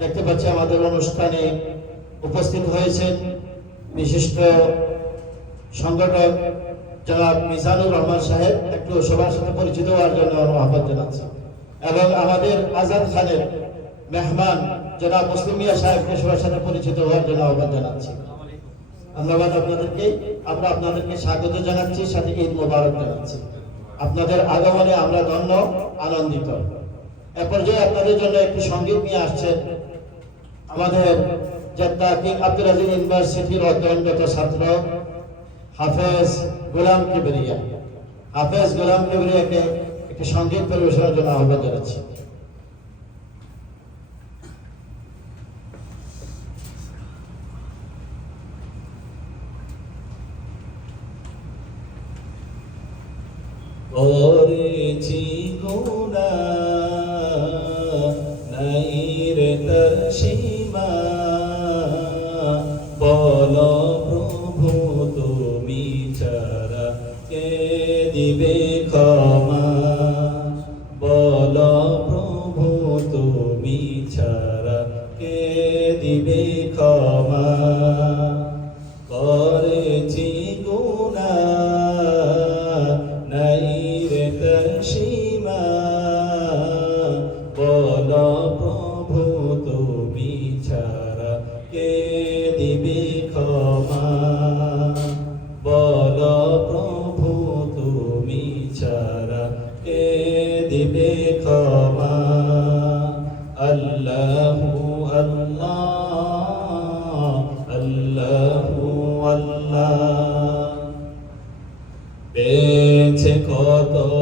দেখতে পাচ্ছি আমাদের অনুষ্ঠানে উপস্থিত হয়েছেন বিশিষ্ট সংগঠক জনাব মিজানুর রহমান সাহেব। একটু সবার সাথে পরিচিত হওয়ার জন্য আহ্বান জানাচ্ছি। এবং আমাদের আজাদ খানের মেহমান জনাব মুসলিমিয়া সাহেবকে সবার সাথে পরিচিত হওয়ার জন্য আহ্বান জানাচ্ছি। ধন্যবাদ আপনাদেরকে। আমরা আপনাদেরকে স্বাগত জানাচ্ছি, সাথে ঈদ মোবারক জানাচ্ছি। আপনাদের আগমনে আমরা ধন্য, আনন্দিত। পর্যায়ে আপনাদের জন্য একটি সংগীত নিয়ে আসছেন আমাদের জেদ্দা কিং আব্দুল আজিজ ইউনিভার্সিটির অধ্যয়নরত ছাত্র হাফেজ গোলাম কিবরিয়া। হাফেজ গোলাম কিবরিয়াকে একটি সংগীত পরিবেশনের জন্য আহ্বান জানাচ্ছি। করেছি গুণা কে দিবে ক্ষমা?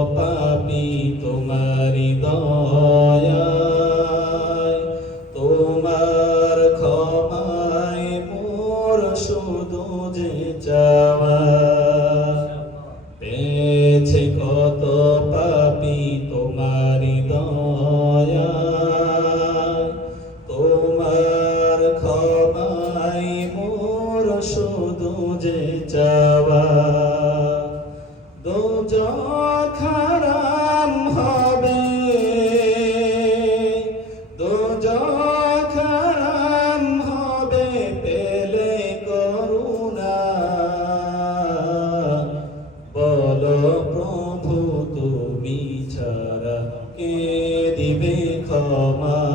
Papa. দিবে ক্ষমা?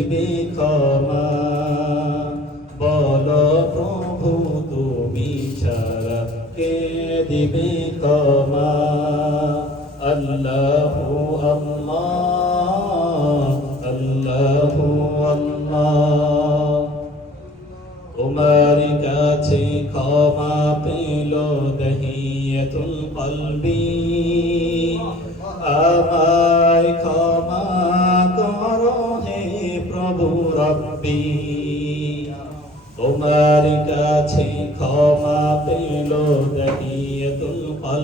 দিবে ক্ষমা। বল প্রভু, তুমি ছাড়া কে দিবে ক্ষমা? আল্লাহু আল্লাহ তোমার কাছে ক্ষমা পেল দহিয়াতুল কলবি।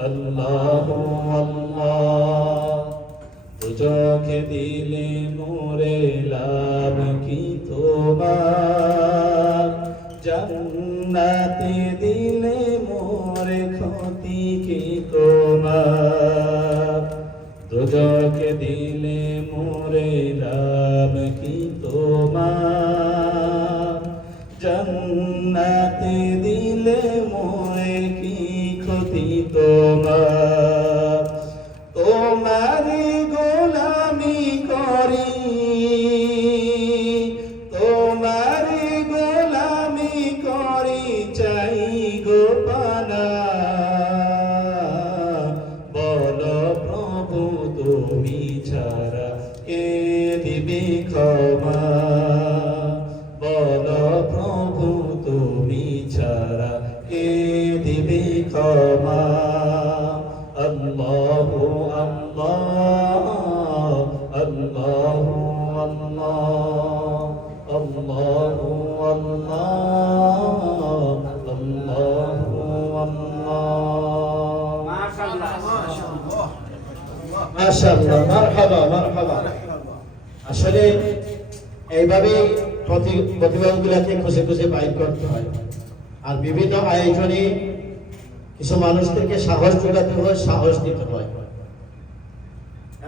আল্লাহু আল্লাহ দুচোখে দিলে মোরে লাভ কি তোমার? জান্নাতে দিলে মোরে ক্ষতি কি তোমার? দুচোখে দিলে মোরে লাভ কি তোমার? জান্নাতে দিলে মোরে কি আসলে এইভাবে প্রতি- প্রতিভাগুলোকে খুশি খুশি বাইর করতে হয়। আর বিভিন্ন আয়োজনে কিছু মানুষদেরকে সাহস যোগাতে হয় সাহস দিতে হয়।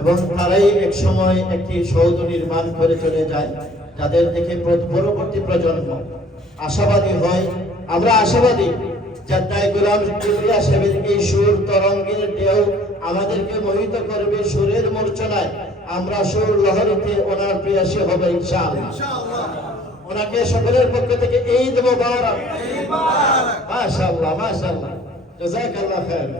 এবং তারাই এক সময় একটি সৌধ নির্মাণ করে চলে যায় যাদের দেখে পরবর্তী প্রজন্ম আশাবাদী হয়। আমরা আশাবাদী যাত্রায় গোলাম কিবরিয়া সাহেবের এই সুর তরঙ্গের ঢেউ আমাদেরকে মোহিত করবে সুরের মূর্ছনায়। আমরা সুর লহরীতে ওনার প্রিয়াসী হবে ইনশাআল্লাহ। ওনাকে সকলের পক্ষ থেকে ঈদ মোবারক। মাশাআল্লাহ মাশাআল্লাহ। জাযাকাল্লাহ খায়ের